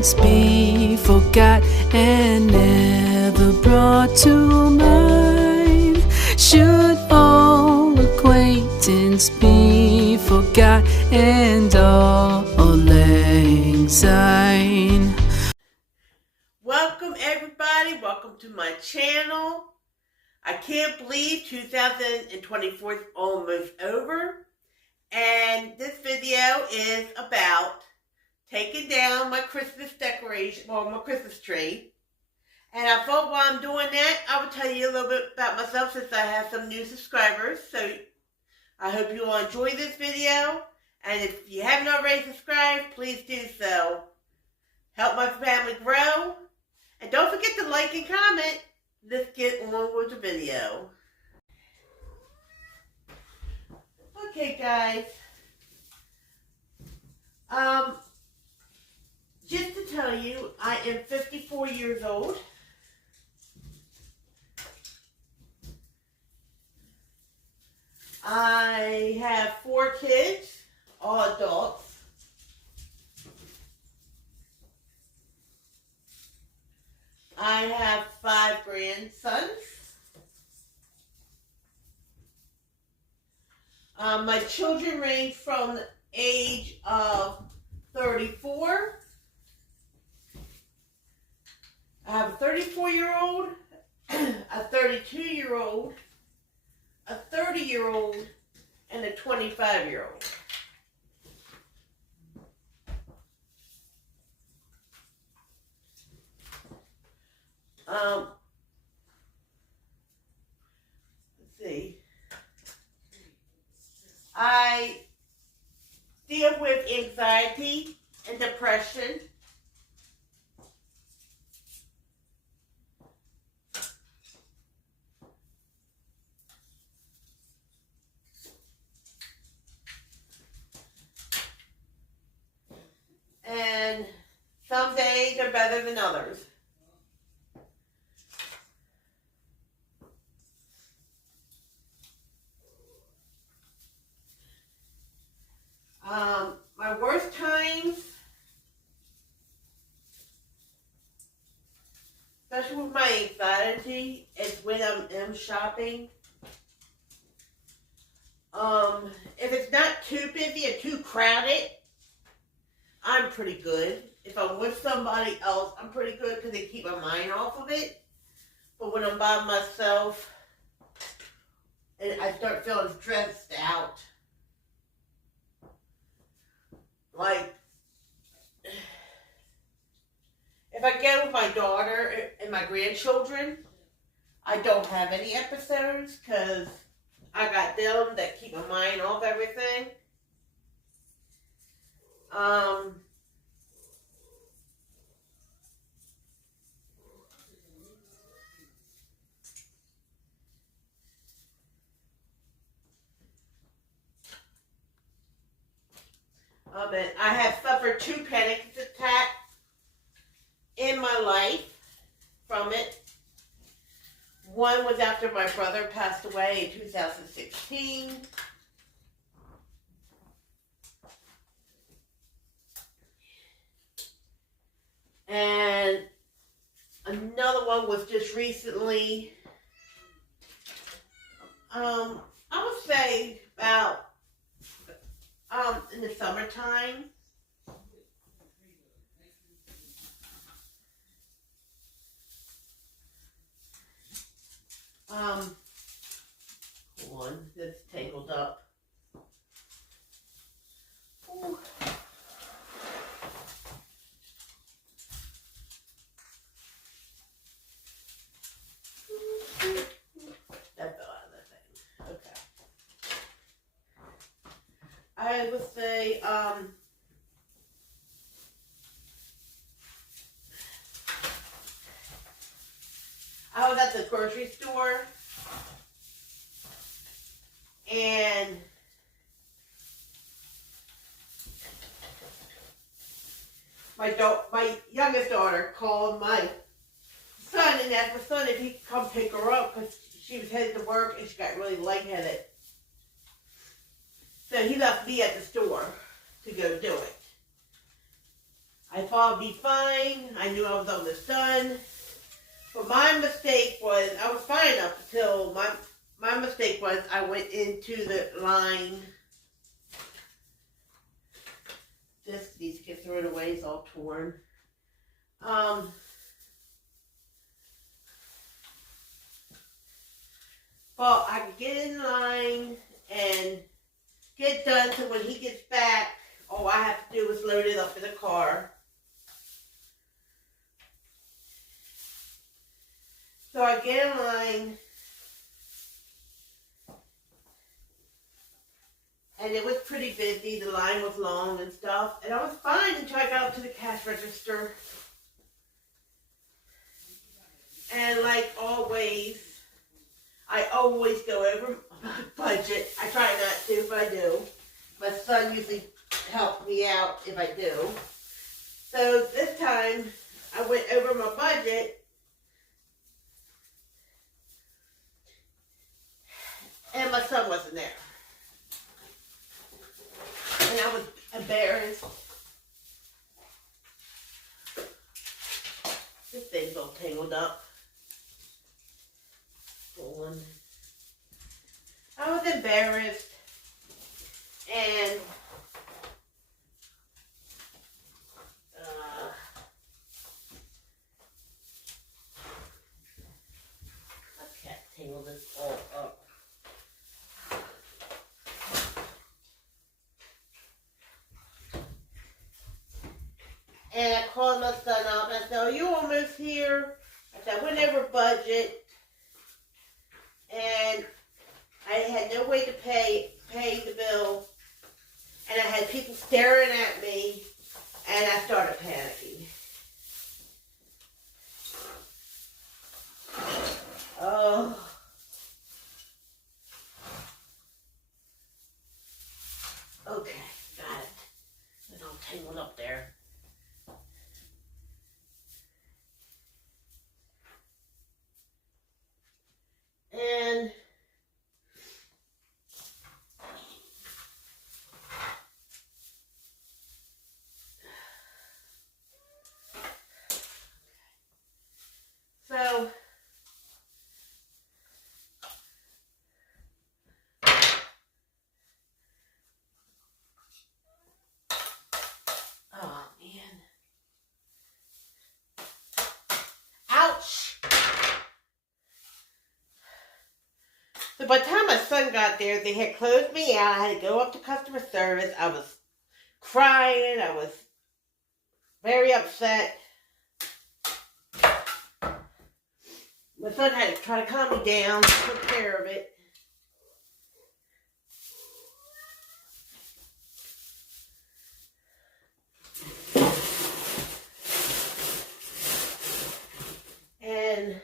acquaintance be forgot and never brought to mind? Should all acquaintance be forgot and all lang syne? Welcome everybody, welcome to my channel. I can't believe 2024 is almost over, and this video is about taking down my Christmas decoration, my Christmas tree. And I thought while I'm doing that, I would tell you a little bit about myself since I have some new subscribers. So I hope you all enjoy this video, and if you haven't already subscribed, please do so. Help my family grow, and don't forget to like and comment. Let's get on with the video. Okay, guys. Just to tell you, I am 54 years old. I have 4 kids, all adults. I have 5 grandsons. My children range from the age of 34. I have a 34-year-old, a 32-year-old, a 30-year-old, and a 25-year-old. Let's see. I deal with anxiety and depression. And some days are better than others. My worst times, especially with my anxiety, is when I'm shopping. If it's not too busy or too crowded, I'm pretty good. If I'm with somebody else, I'm pretty good because they keep my mind off of it. But when I'm by myself and I start feeling stressed out, like, if I go with my daughter and my grandchildren, I don't have any episodes because I got them that keep my mind off everything. And I have suffered 2 panic attacks in my life from it. One was after my brother passed away in 2016. And another one was just recently, I would say about in the summertime. Hold on, this tangled up. Ooh. That fell out of the thing. Okay. I would say, I was at the grocery store, and my youngest daughter called my son and asked my son if he could come pick her up because she was headed to work and she got really lightheaded. So he left me at the store to go do it. I thought I'd be fine. I knew I was almost done. But my mistake was, I was fine up until my mistake was I went into the line. This needs to get thrown away, it's all torn. Well, I could get in line and get done so when he gets back, all I have to do is load it up in the car. So I get in line, and it was pretty busy. The line was long and stuff, and I was fine until I got up to the cash register. And like always, I always go over my budget. I try not to, but I do. My son usually helps me out if I do. So this time, I went over my budget. And my son wasn't there. And I was embarrassed. This thing's all tangled up. Pulling. I was embarrassed. And I can't tangle this all up. And I called my son up and I said, "Are you almost here?" I said, "I went over budget and I had no way to pay the bill, and I had people staring at me, and I started panicking." Oh. Okay, got it. It's all tangled up there. And so oh man. Ouch. So by the time my son got there, they had closed me out. I had to go up to customer service. I was crying. I was very upset. My son had to try to calm me down, take care of it. And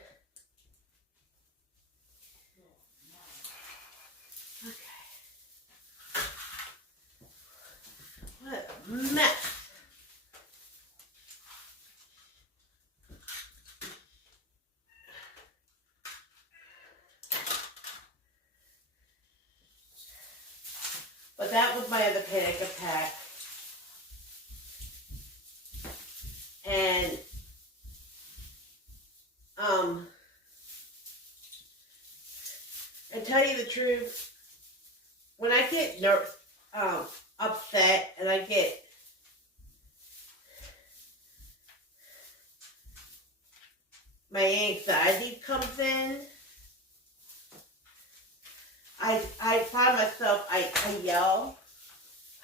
what a mess. But that was my other panic attack. And and tell you the truth, when I get upset and I get my anxiety comes in, I find myself, I yell,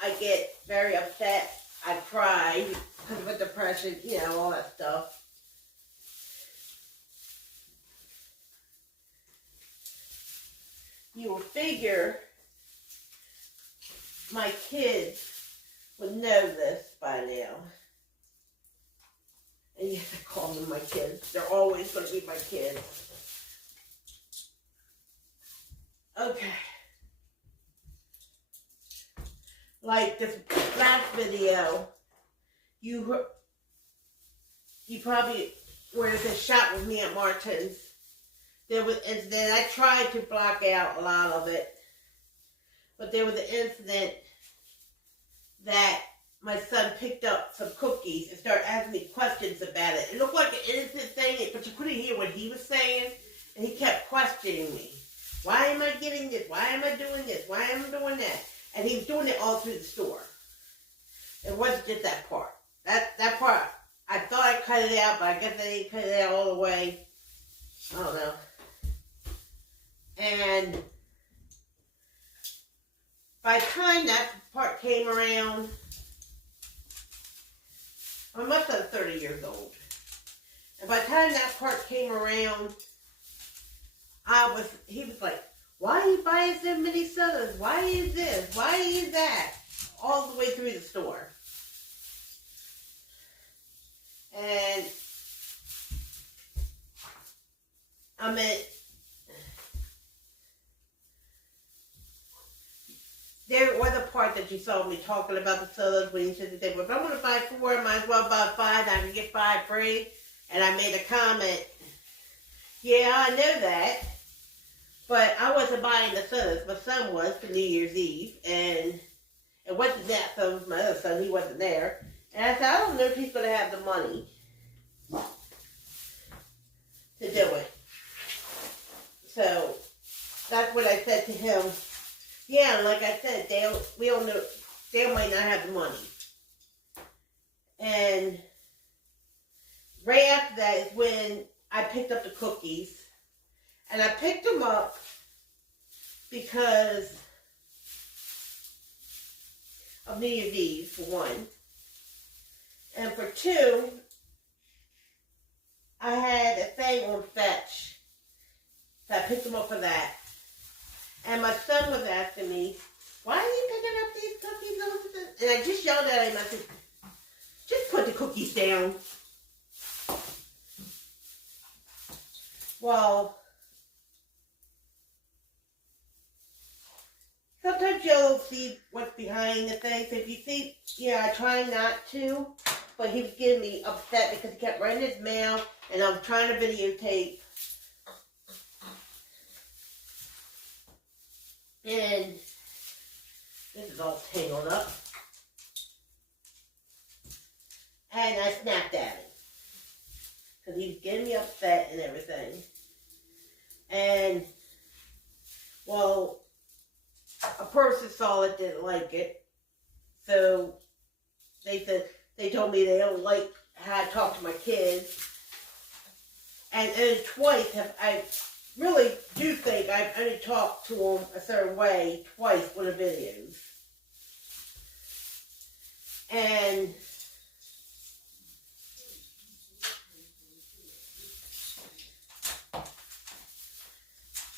I get very upset, I cry because of depression, you know, all that stuff. You will figure my kids would know this by now. And yes, I call them my kids. They're always going to be my kids. Okay. Like this last video, you probably were at the shop with me at Martin's. There was an incident. I tried to block out a lot of it, but there was an incident that my son picked up some cookies and started asking me questions about it. It looked like an innocent thing, but you couldn't hear what he was saying, and he kept questioning me. Why am I getting this? Why am I doing this? Why am I doing that? And he was doing it all through the store. It wasn't just that part. That part, I thought I cut it out, but I guess I didn't cut it out all the way. I don't know. And by the time that part came around, my son's 30 years old. And by the time that part came around, he was like, why are you buying so many sodas? Why is this? Why is that? All the way through the store. And I mean, there was a part that you saw me talking about the sodas when you said that, well, if I'm going to buy 4, I might as well buy 5, I can get 5 free. And I made a comment, yeah, I know that, but I wasn't buying the sodas. My son was for New Year's Eve, and it wasn't that, so it was my other son, he wasn't there. And I said, I don't know if he's going to have the money to do it. So that's what I said to him. Yeah, like I said, we don't know, Dale might not have the money. And right after that is when I picked up the cookies. And I picked them up because of New Year's Eve, for one. And for 2, I had a thing on Fetch. So I picked them up for that. And my son was asking me, why are you picking up these cookies? And I just yelled at him. I said, just put the cookies down. Well, sometimes you don't see what's behind the things. If you see, I try not to. But he was getting me upset because he kept running his mouth, and I was trying to videotape. And this is all tangled up. And I snapped at him because he was getting me upset and everything. And, well, a person saw it, didn't like it. So they told me they don't like how I talk to my kids. And twice I really do think I've only talked to them a certain way twice with the videos. And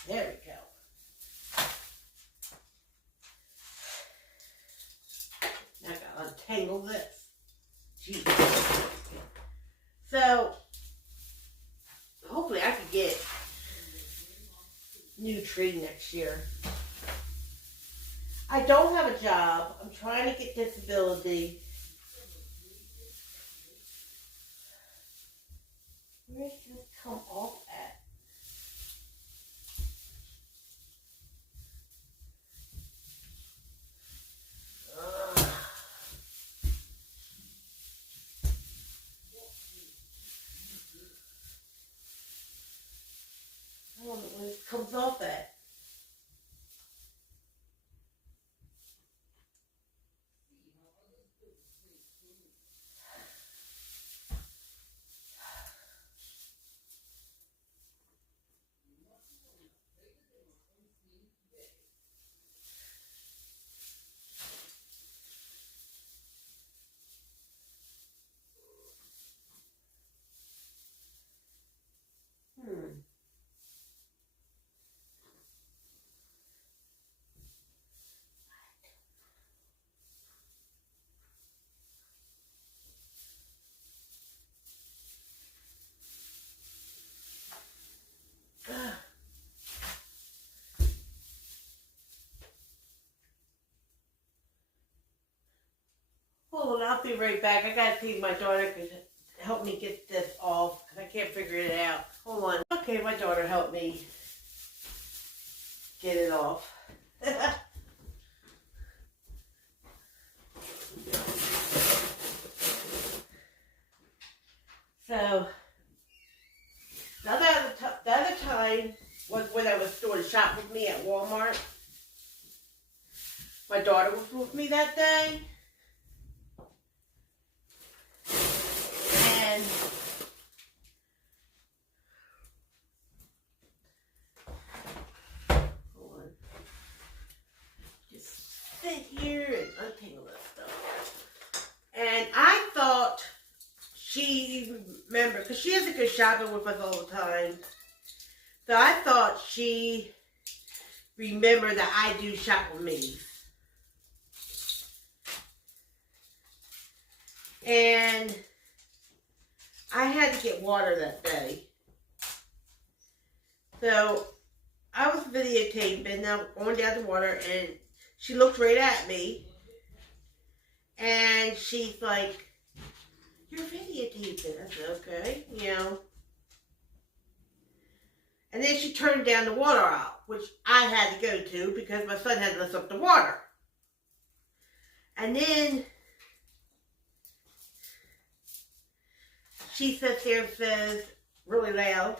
there we go. Now I gotta untangle this. Jeez. So hopefully I could get new tree next year. I don't have a job. I'm trying to get disability. Where does this come off at? I don't know where this comes off at. Hold on, I'll be right back. I gotta see if my daughter could help me get this off because I can't figure it out. Hold on. Okay, my daughter helped me get it off. So the other time was when I was doing shop with me at Walmart. My daughter was with me that day. And hold on. Just sit here and untangle this stuff. And I thought she remembered, because she has a good shopping with us all the time. So I thought she remembered that I do shop with me. And I had to get water that day. So I was videotaping, now going down the water, and she looked right at me. And she's like, "You're videotaping." I said, "Okay, you know." And then she turned down the water out, which I had to go to because my son had to lift up the water. And then she sits there and says, really loud,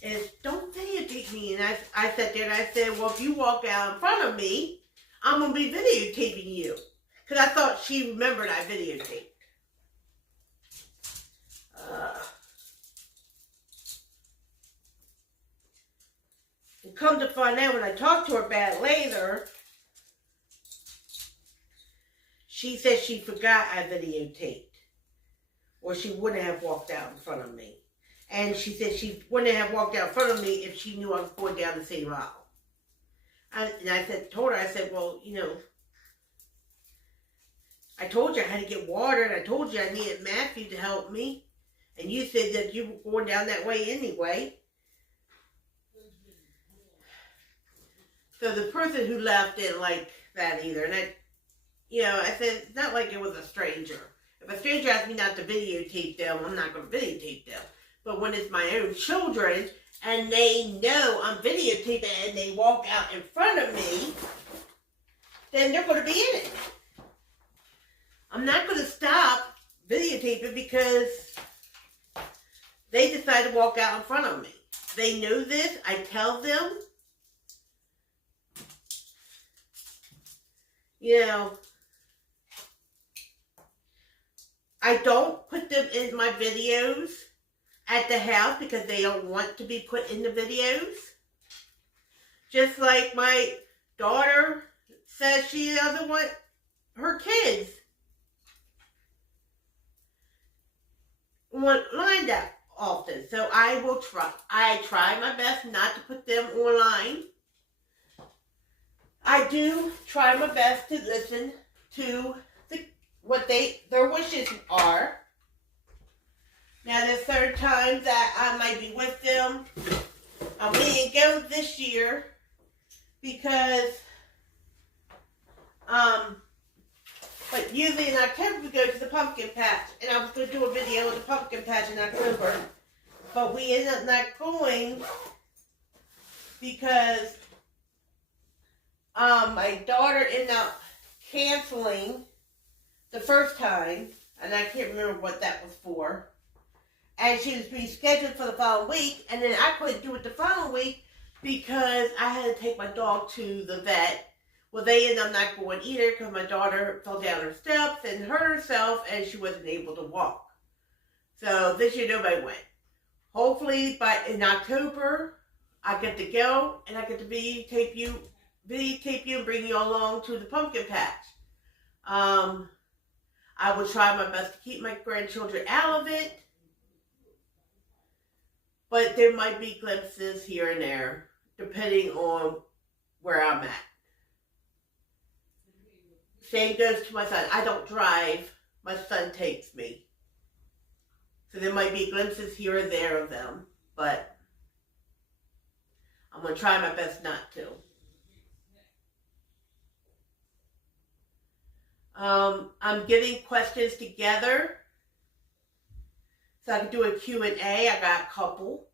is, "Don't videotape me." And I sat there and I said, "Well, if you walk out in front of me, I'm going to be videotaping you." Because I thought she remembered I videotaped. And come to find out, when I talked to her about it later, she said she forgot I videotaped. Or she wouldn't have walked out in front of me. And she said she wouldn't have walked out in front of me if she knew I was going down the same aisle. And I told her, I said, "Well, you know, I told you I had to get water, and I told you I needed Matthew to help me. And you said that you were going down that way anyway." So the person who left didn't like that either. And I said, it's not like it was a stranger. If a stranger asks me not to videotape them, I'm not going to videotape them. But when it's my own children, and they know I'm videotaping and they walk out in front of me, then they're going to be in it. I'm not going to stop videotaping because they decide to walk out in front of me. They know this. I tell them. You know, I don't put them in my videos at the house because they don't want to be put in the videos. Just like my daughter says she doesn't want her kids online that often. So I try my best not to put them online. I do try my best to listen to what their wishes are. Now, there's certain times that I might be with them. We didn't go this year because, but usually in October we go to the pumpkin patch, and I was going to do a video of the pumpkin patch in October, but we ended up not going because my daughter ended up canceling the first time, and I can't remember what that was for. And she was rescheduled for the following week, and then I couldn't do it the following week because I had to take my dog to the vet. Well, they ended up not going either because my daughter fell down her steps and hurt herself, and she wasn't able to walk. So this year nobody went. Hopefully in October I get to go and I get to videotape you and bring you along to the pumpkin patch. I will try my best to keep my grandchildren out of it. But there might be glimpses here and there, depending on where I'm at. Same goes to my son. I don't drive. My son takes me. So there might be glimpses here and there of them. But I'm going to try my best not to. I'm getting questions together so I can do a Q&A. I got a couple.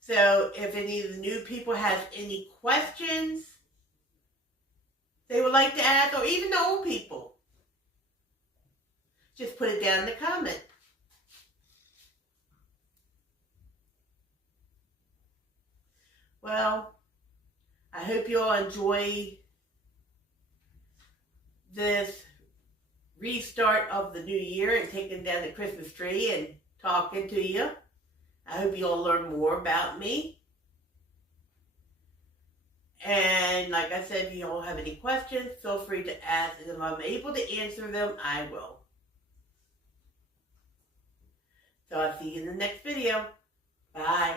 So if any of the new people have any questions they would like to ask, or even the old people, just put it down in the comment. Well, I hope you all enjoy this restart of the new year and taking down the Christmas tree and talking to you. I hope you all learn more about me. And like I said, if you all have any questions, feel free to ask. And if I'm able to answer them, I will. So I'll see you in the next video. Bye.